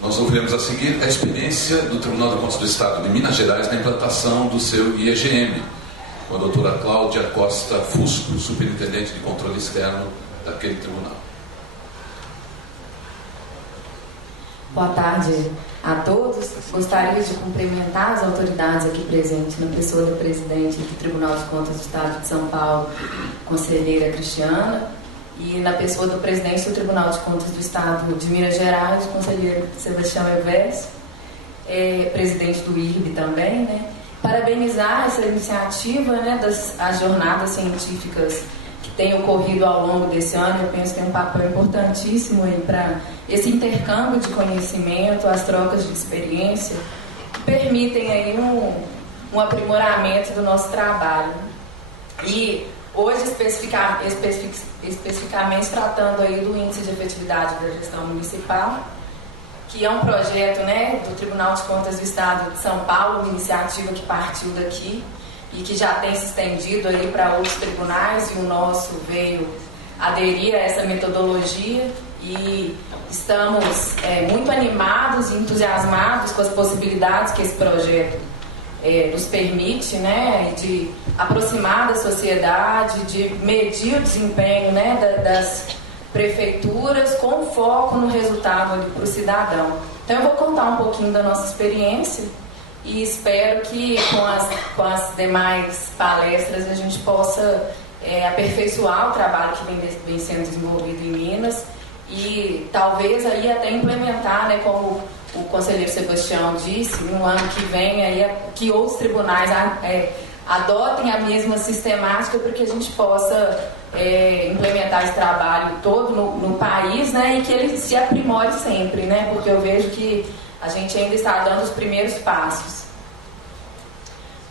Nós ouviremos a seguir a experiência do Tribunal de Contas do Estado de Minas Gerais na implantação do seu IEGM, com a doutora Cláudia Costa Fusco, superintendente de controle externo daquele tribunal. Boa tarde a todos. Gostaria de cumprimentar as autoridades aqui presentes, na pessoa do presidente do Tribunal de Contas do Estado de São Paulo, conselheira Cristiana, e na pessoa do presidente do Tribunal de Contas do Estado de Minas Gerais, conselheiro Sebastião Elvésio, presidente do IRB também, né? Parabenizar essa iniciativa, né, as jornadas científicas que têm ocorrido ao longo desse ano. Eu penso que tem um papel importantíssimo aí para esse intercâmbio de conhecimento, as trocas de experiência, que permitem aí um aprimoramento do nosso trabalho. E hoje, especificamente tratando aí do Índice de Efetividade da Gestão Municipal, que é um projeto, né, do Tribunal de Contas do Estado de São Paulo, uma iniciativa que partiu daqui e que já tem se estendido aí para outros tribunais, e o nosso veio aderir a essa metodologia, e estamos muito animados e entusiasmados com as possibilidades que esse projeto nos permite, né, de aproximar da sociedade, de medir o desempenho, né, das prefeituras com foco no resultado para o cidadão. Então eu vou contar um pouquinho da nossa experiência e espero que com as demais palestras a gente possa aperfeiçoar o trabalho que vem sendo desenvolvido em Minas e talvez aí até implementar, né, como o conselheiro Sebastião disse, no ano que vem aí, que outros tribunais adotem a mesma sistemática para que a gente possa implementar esse trabalho todo no país, né, e que ele se aprimore sempre, né, porque eu vejo que a gente ainda está dando os primeiros passos.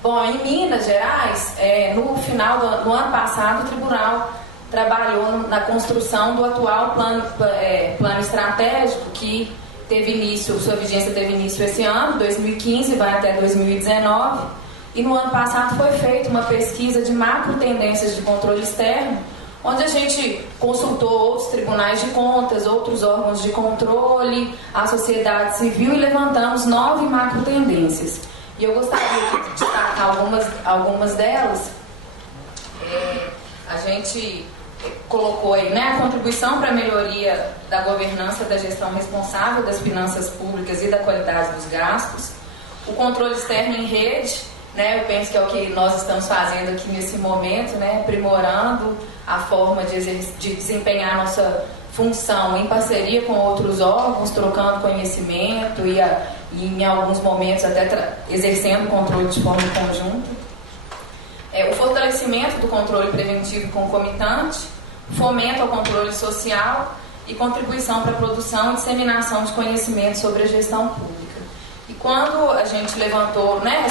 Bom, em Minas Gerais, no ano passado, o tribunal trabalhou na construção do atual plano estratégico que sua vigência teve início esse ano, 2015, vai até 2019, e no ano passado foi feita uma pesquisa de macro tendências de controle externo, onde a gente consultou outros tribunais de contas, outros órgãos de controle, a sociedade civil, e levantamos 9 macro tendências. E eu gostaria de destacar algumas delas. A gente colocou aí, né, a contribuição para a melhoria da governança da gestão responsável das finanças públicas e da qualidade dos gastos, o controle externo em rede, né, eu penso que é o que nós estamos fazendo aqui nesse momento, né, aprimorando a forma de desempenhar nossa função em parceria com outros órgãos, trocando conhecimento e em alguns momentos até exercendo controle de forma conjunta. O fortalecimento do controle preventivo concomitante, fomento ao controle social e contribuição para a produção e disseminação de conhecimento sobre a gestão pública. E quando a gente levantou, né,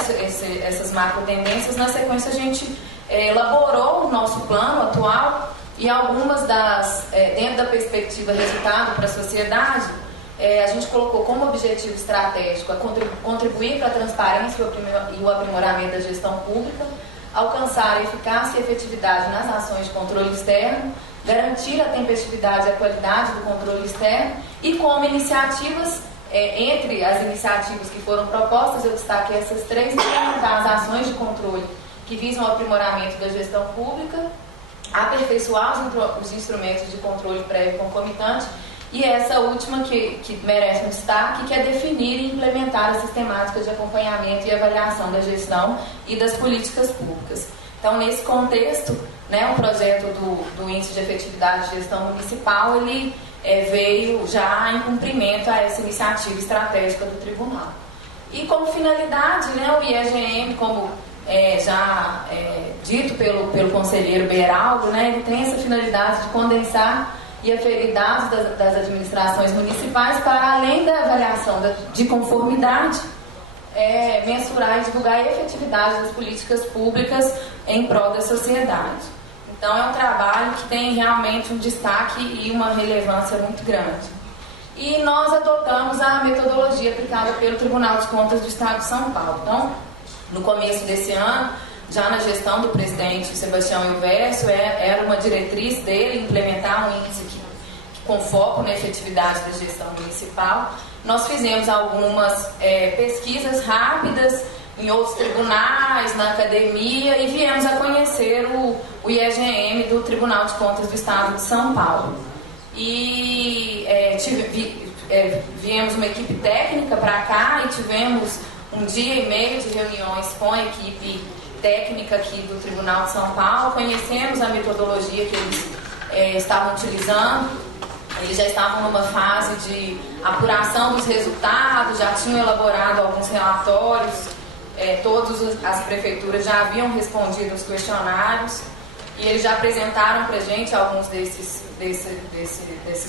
essas macro tendências, na sequência a gente elaborou o nosso plano atual e algumas dentro da perspectiva resultado para a sociedade, a gente colocou como objetivo estratégico a contribuir para a transparência e o aprimoramento da gestão pública, alcançar a eficácia e efetividade nas ações de controle externo, garantir a tempestividade e a qualidade do controle externo e como iniciativas, entre as iniciativas que foram propostas, eu destaquei essas 3, implementar as ações de controle que visam o aprimoramento da gestão pública, aperfeiçoar os instrumentos de controle prévio concomitante e essa última que merece um destaque, que é definir e implementar as sistemáticas de acompanhamento e avaliação da gestão e das políticas públicas. Então, nesse contexto, né, o projeto do Índice de Efetividade de Gestão Municipal, ele veio já em cumprimento a essa iniciativa estratégica do Tribunal. E como finalidade, né, o IEGM, como já dito pelo conselheiro Beraldo, né, ele tem essa finalidade de condensar e aferir dados das administrações municipais para, além da avaliação de conformidade, mensurar e divulgar a efetividade das políticas públicas em prol da sociedade. Então, é um trabalho que tem realmente um destaque e uma relevância muito grande. E nós adotamos a metodologia aplicada pelo Tribunal de Contas do Estado de São Paulo. Então, no começo desse ano, já na gestão do presidente Sebastião Elvésio, era uma diretriz dele implementar um índice que com foco na efetividade da gestão municipal. Nós fizemos algumas pesquisas rápidas em outros tribunais, na academia, e viemos a conhecer o IEGM do Tribunal de Contas do Estado de São Paulo. E viemos uma equipe técnica para cá e tivemos um dia e meio de reuniões com a equipe técnica aqui do Tribunal de São Paulo, conhecemos a metodologia que eles estavam utilizando. Eles já estavam numa fase de apuração dos resultados, já tinham elaborado alguns relatórios, todas as prefeituras já haviam respondido os questionários e eles já apresentaram para a gente alguns desses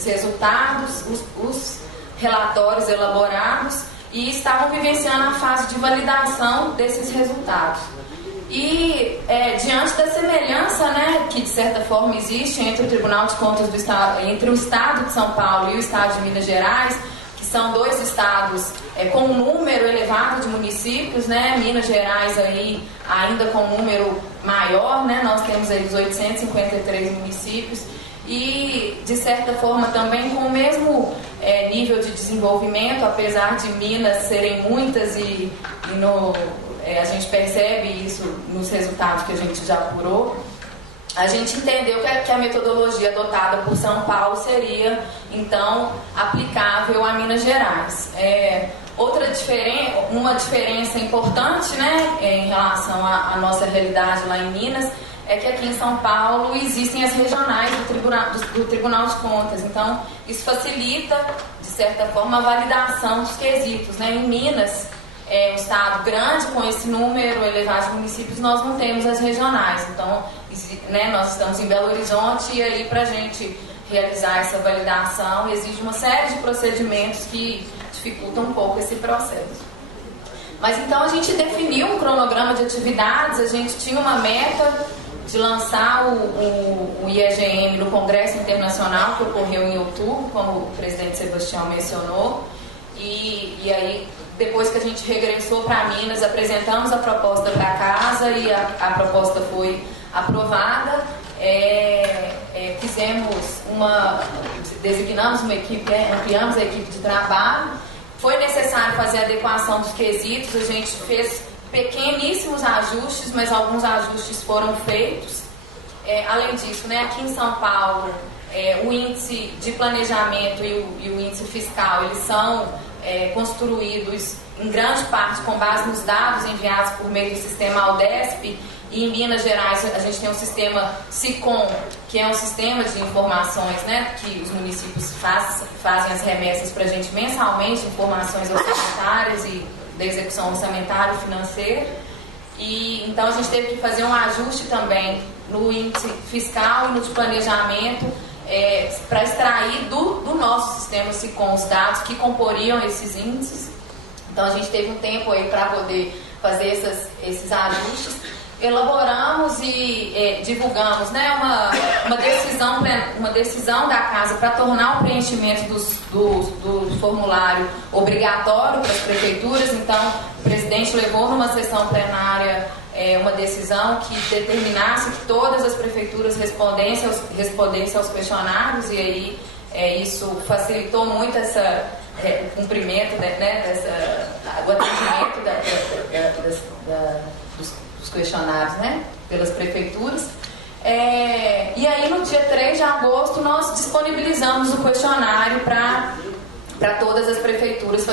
resultados, os relatórios elaborados, e estavam vivenciando a fase de validação desses resultados. E diante da semelhança, né, que de certa forma existe entre o Tribunal de Contas do Estado, entre o Estado de São Paulo e o Estado de Minas Gerais, que são dois estados com um número elevado de municípios, né, Minas Gerais aí ainda com um número maior, né, nós temos aí os 853 municípios, e de certa forma também com o mesmo nível de desenvolvimento, apesar de Minas serem muitas e a gente percebe isso nos resultados que a gente já apurou. A gente entendeu que a metodologia adotada por São Paulo seria, então, aplicável a Minas Gerais. Uma diferença importante, né, em relação à nossa realidade lá em Minas, é que aqui em São Paulo existem as regionais do Tribunal de Contas. Então, isso facilita, de certa forma, a validação dos quesitos, né? Em Minas, um estado grande, com esse número elevado de municípios, nós não temos as regionais. Então, né, nós estamos em Belo Horizonte e aí para a gente realizar essa validação exige uma série de procedimentos que dificultam um pouco esse processo. Mas então a gente definiu um cronograma de atividades, a gente tinha uma meta de lançar o IEGM no Congresso Internacional, que ocorreu em outubro, como o presidente Sebastião mencionou, e aí depois que a gente regressou para Minas, apresentamos a proposta para casa e a proposta foi aprovada. Designamos uma equipe, ampliamos a equipe de trabalho. Foi necessário fazer a adequação dos quesitos, a gente fez pequeníssimos ajustes, mas alguns ajustes foram feitos. Além disso, né, aqui em São Paulo, o índice de planejamento e o índice fiscal, eles são construídos em grande parte com base nos dados enviados por meio do sistema Aldesp, e em Minas Gerais a gente tem um sistema SICOM, que é um sistema de informações, né, que os municípios fazem as remessas para a gente mensalmente, informações orçamentárias e da execução orçamentária e financeira, e então a gente teve que fazer um ajuste também no índice fiscal e no de planejamento, para extrair do nosso sistema SICOM os dados que comporiam esses índices. Então a gente teve um tempo aí para poder fazer esses ajustes. Elaboramos e divulgamos, né, uma decisão da Casa para tornar o preenchimento do formulário obrigatório para as prefeituras. Então o presidente levou numa sessão plenária uma decisão que determinasse que todas as prefeituras respondessem aos questionários, e aí isso facilitou muito o cumprimento, né, o atendimento dos questionários, né, pelas prefeituras. E aí no dia 3 de agosto nós disponibilizamos o questionário para todas as prefeituras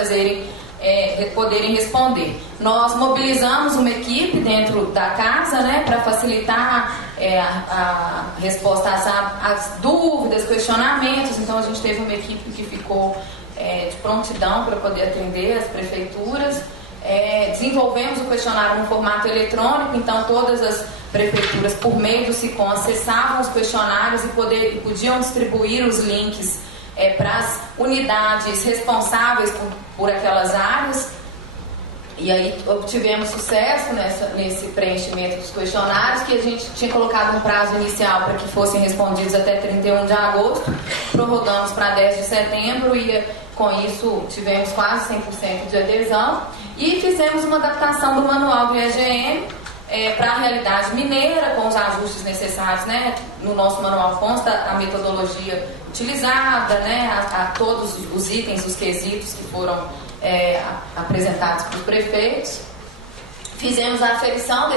poderem responder. Nós mobilizamos uma equipe dentro da casa, né, para facilitar a resposta às dúvidas, questionamentos. Então a gente teve uma equipe que ficou de prontidão para poder atender as prefeituras. Desenvolvemos o questionário no formato eletrônico, então todas as prefeituras, por meio do SICOM, acessavam os questionários e podiam distribuir os links para as unidades responsáveis por aquelas áreas, e aí obtivemos sucesso nesse preenchimento dos questionários, que a gente tinha colocado um prazo inicial para que fossem respondidos até 31 de agosto, prorrogamos para 10 de setembro e com isso tivemos quase 100% de adesão, e fizemos uma adaptação do manual do IEGM para a realidade mineira, com os ajustes necessários, né? No nosso manual consta a metodologia utilizada, né? A todos os itens, os quesitos que foram apresentados para os prefeitos. Fizemos a aferição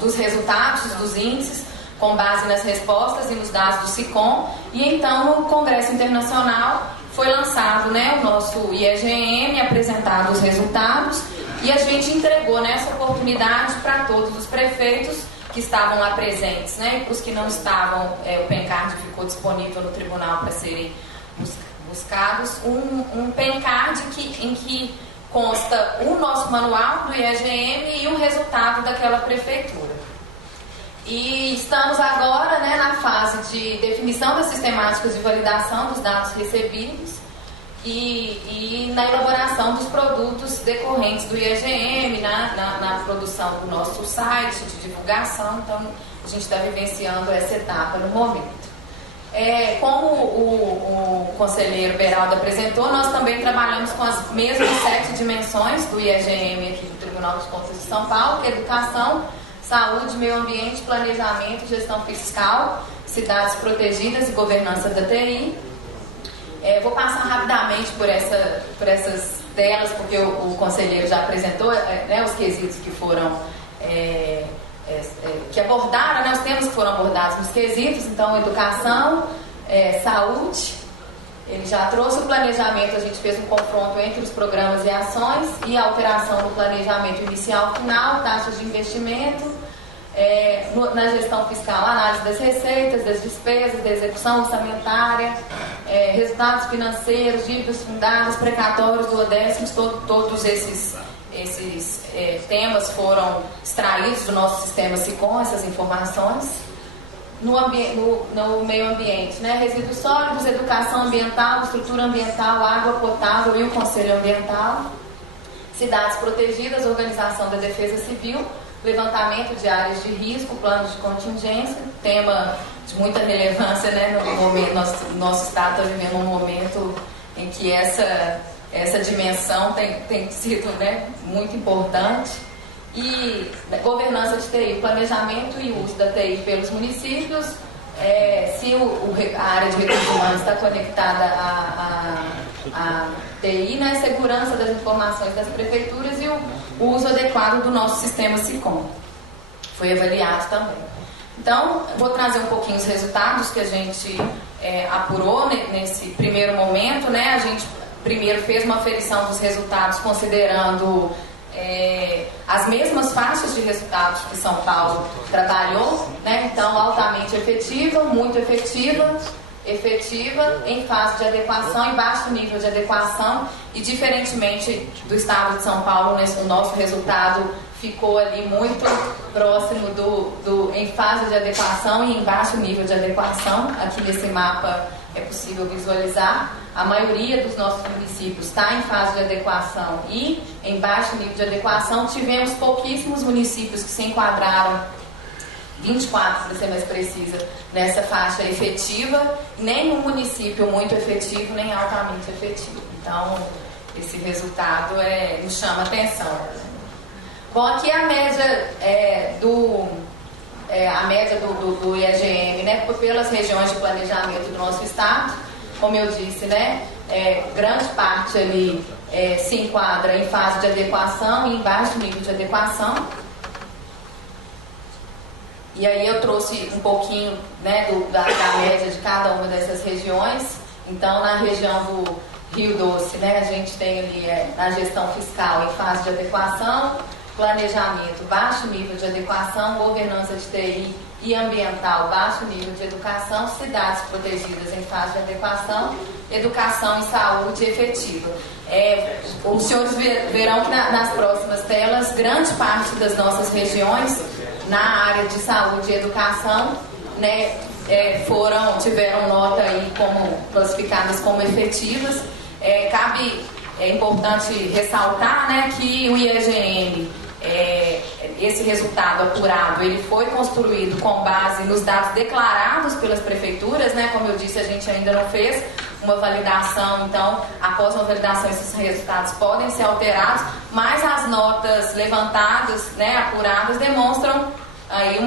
dos resultados, dos índices, com base nas respostas e nos dados do SICOM, e então no Congresso Internacional foi lançado, né, o nosso IEGM, apresentado os resultados, e a gente entregou, né, essa oportunidade para todos os prefeitos que estavam lá presentes, né, e para os que não estavam, o PENCARD ficou disponível no tribunal para serem buscados, um PENCARD em que consta o nosso manual do IEGM e o resultado daquela prefeitura. E estamos agora, né, na fase de definição das sistemáticas de validação dos dados recebidos e na elaboração dos produtos decorrentes do IEGM, na produção do nosso site de divulgação. Então, a gente está vivenciando essa etapa no momento. Como o conselheiro Beraldo apresentou, nós também trabalhamos com as mesmas 7 dimensões do IEGM aqui do Tribunal de Contas de São Paulo, que é educação, saúde, meio ambiente, planejamento, gestão fiscal, cidades protegidas e governança da TI. Vou passar rapidamente por essas telas, porque o conselheiro já apresentou, né, os quesitos que foram que abordaram, né, os temas que foram abordados nos quesitos. Então, educação, saúde, ele já trouxe o planejamento, a gente fez um confronto entre os programas e ações e a alteração do planejamento inicial final, taxas de investimento, na gestão fiscal, análise das receitas, das despesas, da execução orçamentária, resultados financeiros, dívidas fundadas, precatórios, duodécimos, todos esses temas foram extraídos do nosso sistema SICOM, essas informações. No meio ambiente, né? Resíduos sólidos, educação ambiental, estrutura ambiental, água potável e o conselho ambiental, cidades protegidas, organização da defesa civil, levantamento de áreas de risco, planos de contingência, tema de muita relevância, né? No momento, nosso estado está vivendo um momento em que essa dimensão tem sido, né, muito importante. E governança de TI, planejamento e uso da TI pelos municípios, se a área de recursos humanos está conectada à TI, né, segurança das informações das prefeituras e o uso adequado do nosso sistema SICOM. Foi avaliado também. Então, vou trazer um pouquinho os resultados que a gente apurou nesse primeiro momento, né? A gente primeiro fez uma aferição dos resultados considerando as mesmas faixas de resultados que São Paulo trabalhou, né? Então, altamente efetiva, muito efetiva, em fase de adequação, em baixo nível de adequação, e diferentemente do estado de São Paulo, o nosso resultado ficou ali muito próximo em fase de adequação e em baixo nível de adequação. Aqui nesse mapa é possível visualizar. A maioria dos nossos municípios está em fase de adequação e em baixo nível de adequação. Tivemos pouquíssimos municípios que se enquadraram, 24 para ser mais precisa, nessa faixa efetiva, nem um município muito efetivo, nem altamente efetivo. Então, esse resultado nos chama atenção. Bom, aqui a média do IEGM, né, pelas regiões de planejamento do nosso estado. Como eu disse, né, grande parte ali se enquadra em fase de adequação e em baixo nível de adequação. E aí eu trouxe um pouquinho, né, da média de cada uma dessas regiões. Então, na região do Rio Doce, né, a gente tem ali na gestão fiscal em fase de adequação, planejamento, baixo nível de adequação, governança de TI e ambiental, baixo nível de educação, cidades protegidas em fase de adequação, educação e saúde efetiva. Os senhores verão que nas próximas telas, grande parte das nossas regiões na área de saúde e educação, né, tiveram nota aí classificadas como efetivas. É importante ressaltar, né, que o IEGM, esse resultado apurado, ele foi construído com base nos dados declarados pelas prefeituras, né? Como eu disse, a gente ainda não fez uma validação, então, após uma validação, esses resultados podem ser alterados, mas as notas levantadas, né, apuradas, demonstram aí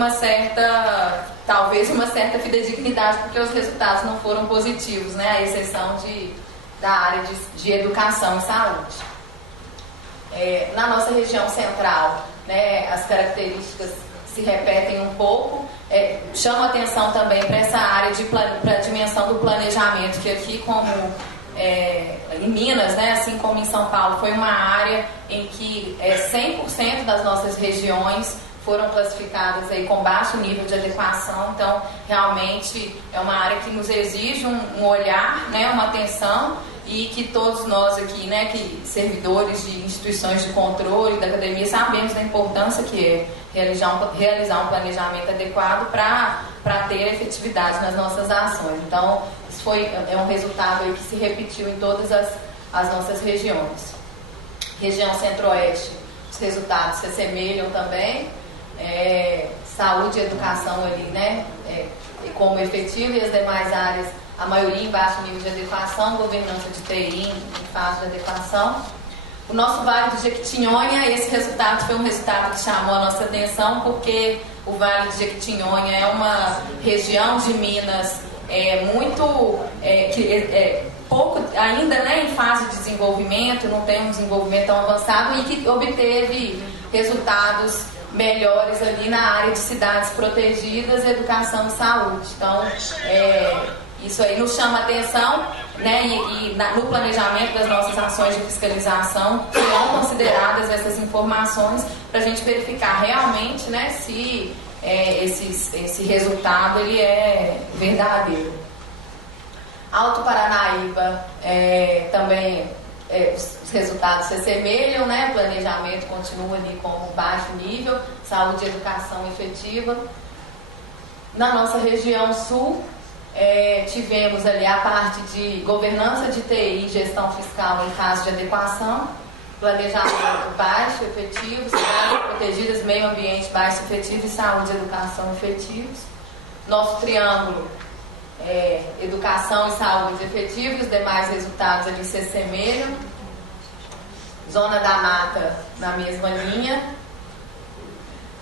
talvez uma certa fidedignidade, porque os resultados não foram positivos, né, à exceção da área de educação e saúde. Na nossa região central, né, as características se repetem um pouco. Chama atenção também para essa área para a dimensão do planejamento, que aqui, como em Minas, né, assim como em São Paulo, foi uma área em que 100% das nossas regiões foram classificadas aí com baixo nível de adequação. Então, realmente é uma área que nos exige um olhar, né, uma atenção, e que todos nós aqui, né, que servidores de instituições de controle da academia, sabemos da importância que é realizar um planejamento adequado para ter efetividade nas nossas ações. Então, isso é um resultado aí que se repetiu em todas as nossas regiões. Região Centro-Oeste, os resultados se assemelham também. Saúde e educação ali, né, como efetivo, e as demais áreas, a maioria em baixo nível de adequação, governança de TI em fase de adequação. O nosso Vale do Jequitinhonha, esse resultado foi um resultado que chamou a nossa atenção, porque o Vale do Jequitinhonha é uma região de Minas pouco ainda, né, em fase de desenvolvimento, não tem um desenvolvimento tão avançado, e que obteve resultados melhores ali na área de cidades protegidas, educação e saúde. Então, isso aí nos chama atenção, né, e no planejamento das nossas ações de fiscalização serão consideradas essas informações para a gente verificar realmente, né, se esse resultado ele é verdadeiro. Alto Paranaíba também os resultados se assemelham, né, o planejamento continua ali com baixo nível, saúde e educação efetiva. Na nossa região sul, tivemos ali a parte de governança de TI e gestão fiscal em fase de adequação, planejamento baixo, efetivo, cidades protegidas, meio ambiente baixo, efetivo e saúde e educação efetivos. Nosso triângulo, educação e saúde efetivos, os demais resultados ali se assemelham. Zona da Mata na mesma linha.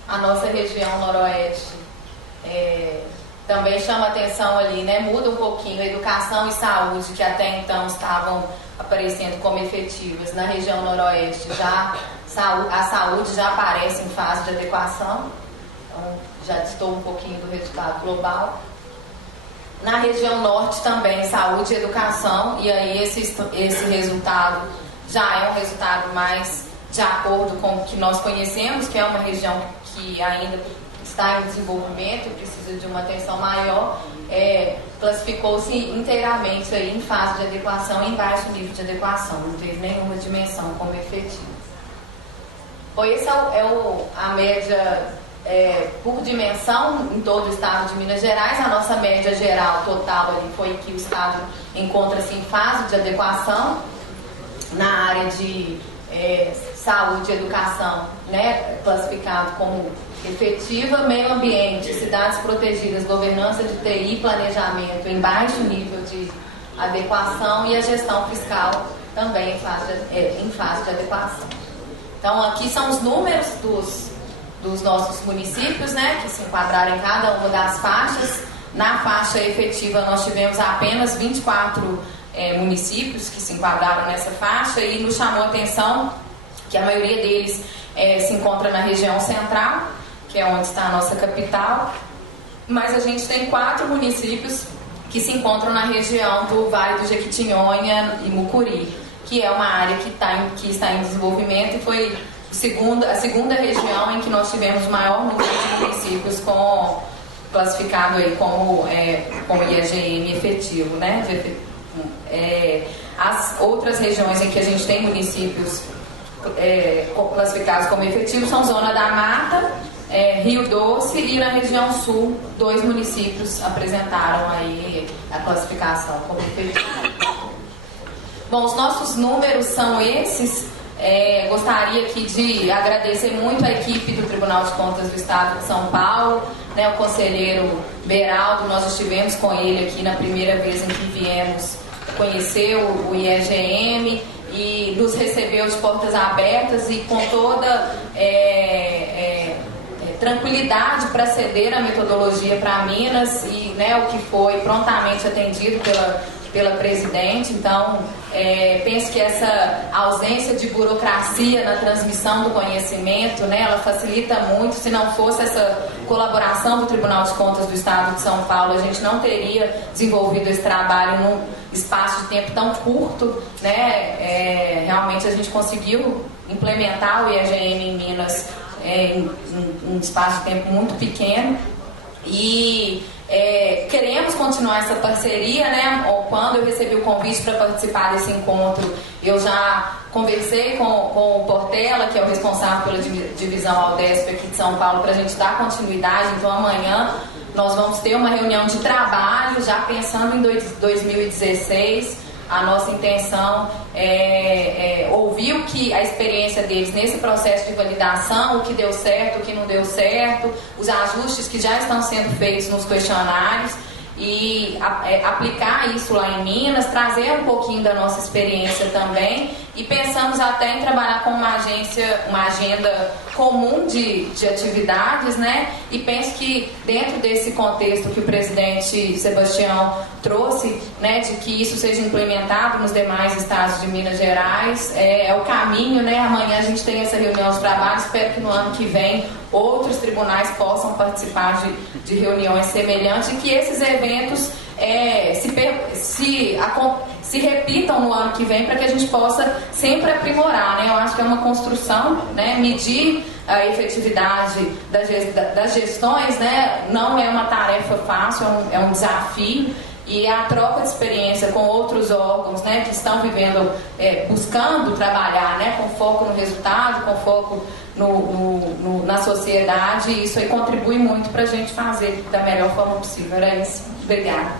A nossa região noroeste também chama atenção ali, né? Muda um pouquinho. Educação e saúde, que até então estavam aparecendo como efetivas, na região noroeste a saúde já aparece em fase de adequação, então já distou um pouquinho do resultado global. Na região norte também, saúde e educação, e aí esse resultado já é um resultado mais de acordo com o que nós conhecemos, que é uma região que ainda está em desenvolvimento e precisa de uma atenção maior. Classificou-se inteiramente aí em fase de adequação e em baixo nível de adequação, não teve nenhuma dimensão como efetiva. Essa a média por dimensão em todo o estado de Minas Gerais. A nossa média geral total ali foi que o estado encontra-se em fase de adequação na área de saúde e educação, né, classificado como efetiva, meio ambiente, cidades protegidas, governança de TI e planejamento em baixo nível de adequação, e a gestão fiscal também em fase de adequação. Então aqui são os números dos nossos municípios, né, que se enquadraram em cada uma das faixas. Na faixa efetiva nós tivemos apenas 24 municípios que se enquadraram nessa faixa, e nos chamou a atenção que a maioria deles se encontra na região central, que é onde está a nossa capital, mas a gente tem 4 municípios que se encontram na região do Vale do Jequitinhonha e Mucuri, que é uma área que está em desenvolvimento, e foi a segunda região em que nós tivemos o maior número de municípios classificado aí como IAGM efetivo, né? As outras regiões em que a gente tem municípios classificados como efetivos são Zona da Mata, Rio Doce, e na região sul 2 municípios apresentaram aí a classificação como efetivo. Bom, os nossos números são esses. Gostaria aqui de agradecer muito a equipe do Tribunal de Contas do Estado de São Paulo, né, o conselheiro Beraldo. Nós estivemos com ele aqui na primeira vez em que viemos conhecer o IEGM e nos recebeu de portas abertas e com toda tranquilidade para ceder a metodologia para Minas e, né, o que foi prontamente atendido pela presidente. Então, penso que essa ausência de burocracia na transmissão do conhecimento, né, ela facilita muito. Se não fosse essa colaboração do Tribunal de Contas do Estado de São Paulo, a gente não teria desenvolvido esse trabalho num espaço de tempo tão curto, né? Realmente a gente conseguiu implementar o IEGM em Minas em um espaço de tempo muito pequeno e queremos continuar essa parceria, né? Quando eu recebi o convite para participar desse encontro, eu já conversei com o Portela, que é o responsável pela divisão Aldesp aqui de São Paulo, para a gente dar continuidade. Então amanhã nós vamos ter uma reunião de trabalho, já pensando em 2016. A nossa intenção é ouvir o que a experiência deles nesse processo de validação, o que deu certo, o que não deu certo, os ajustes que já estão sendo feitos nos questionários e aplicar isso lá em Minas, trazer um pouquinho da nossa experiência também e pensamos até em trabalhar com uma agenda comum de atividades, né? E penso que dentro desse contexto que o presidente Sebastião trouxe, né, de que isso seja implementado nos demais estados de Minas Gerais, é o caminho, né? Amanhã a gente tem essa reunião de trabalho, espero que no ano que vem outros tribunais possam participar de reuniões semelhantes e que esses eventos se repitam no ano que vem para que a gente possa sempre aprimorar, né? Eu acho que é uma construção, né? Medir a efetividade das gestões, né? Não é uma tarefa fácil, é um desafio. E a troca de experiência com outros órgãos, né, que estão vivendo, buscando trabalhar, né, com foco no resultado, com foco na sociedade, isso aí contribui muito para a gente fazer da melhor forma possível. Era isso. Obrigada.